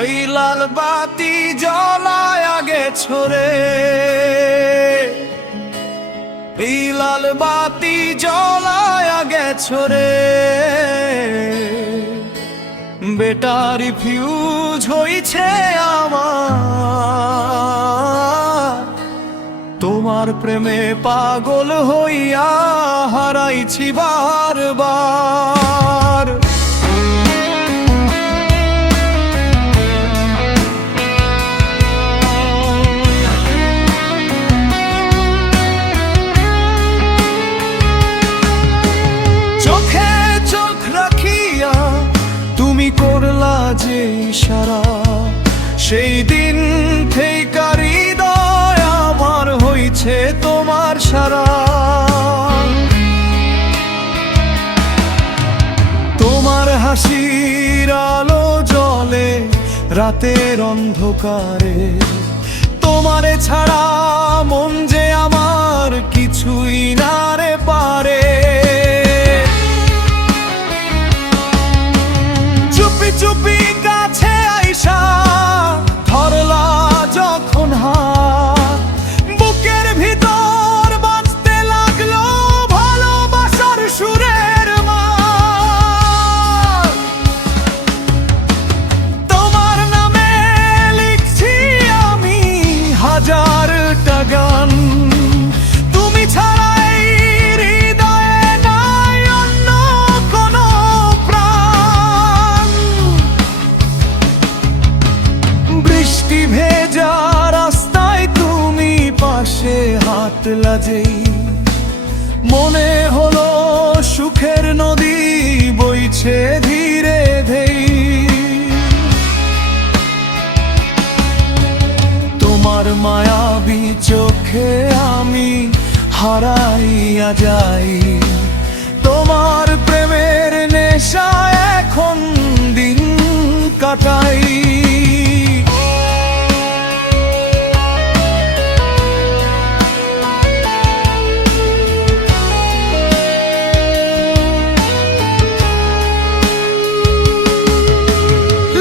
এই লাল বাতি জ্বলায় গেছো রে, এই লাল বাতি জ্বলায় গেছো রে। বেটারি ফিউজ হইছে আমার, তোমার প্রেমে পাগল হইয়া হারাইছি বারবার। চোখে চোখ রাখিয়া তুমি করলা যে ইশারা, সেই দিন থেকে হৃদয় আমার হইছে তোমার সারা। তোমার হাসির আলো জ্বলে রাতের অন্ধকারে, তোমারে ছাড়া মন যে আমার কিছুই না রে পারে। চুপি চুপি কাছে আইসা ধরলা যখন হাত, বুকের ভিতর বাজতে লাগলো ভালোবাসার সুরের মাত। তোমার নামে লিখছি আমি হাজারটা গান, তুমি ছাড়াই হৃদয়ে নাই অন্য কোনো প্রাণ। বৃষ্টি ভেজা রাস্তায় তুমি পাশে হাঁটলা যেই, মনে হলো সুখের নদী বইছে ধীরে ধীরে। তোমার মায়াবী চোখে আমি হারাইয়া যাই, তোমার প্রেমের নেশায় এখন দিন কাটাই।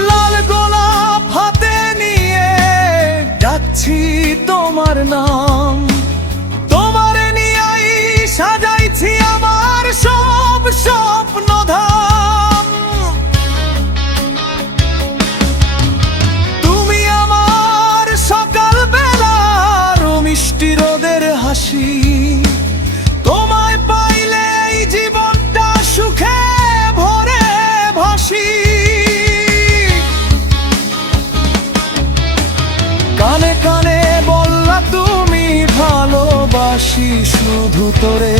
লাল গোলাপ হাতে নিয়ে ডাকছি তোমার নাম, তোমার নিয়াই সাজাইছি আমার সব স্বপ্ন ধাম। তুমি আমার সকাল বেলার মিষ্টি রোদের হাসি, তোমায় পাইলে এই জীবনটা সুখে ভরে ভাসি। কানে কানে বললা তুমি ভালোবাসি শুধু তোরে,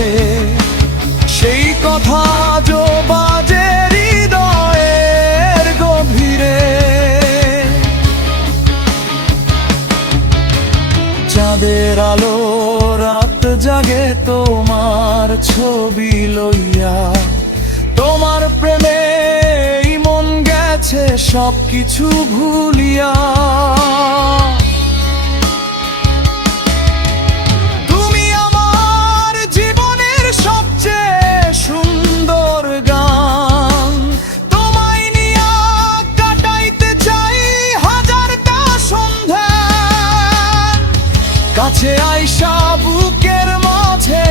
সেই কথা আজও বাজে হৃদয়ের গভীরে। চাঁদের আলো রাত জাগে তোমার ছবি লইয়া, তোমার প্রেমে এই মন গেছে সবকিছু ভুলিয়া। তুমি আমার জীবনের সবচেয়ে সুন্দর গান, তোমায় নিয়া কাটাইতে চাই হাজারটা সন্ধ্যা। কাছে আইসা বুকের মাঝে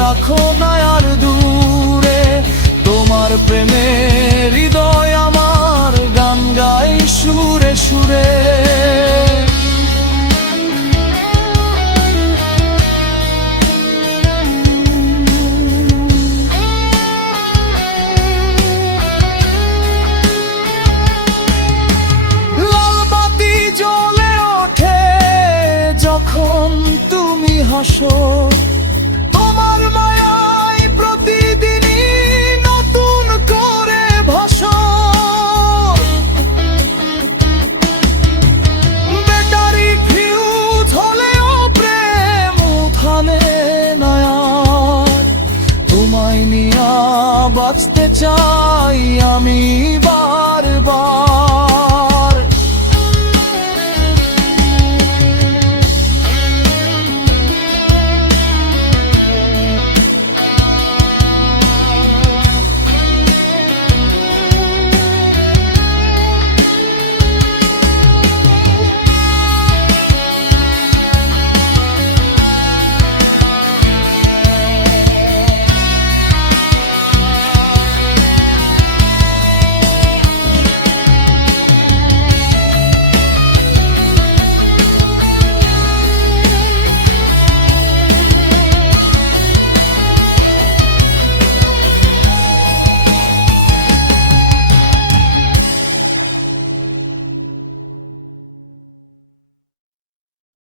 রাখো না আর দূরে, তোমার প্রেমে হৃদয় আমার গান গায় সুরে সুরে। লাল বাতি জ্বলে ওঠে যখন তুমি হাসো, তোমার মায়ায় প্রতিদিনই নতুন করে ভাসো। বেটারি ফিউজ হলেও প্রেম উঠানে নয়া, তোমায় নিয়া বাঁচতে চাই আমি।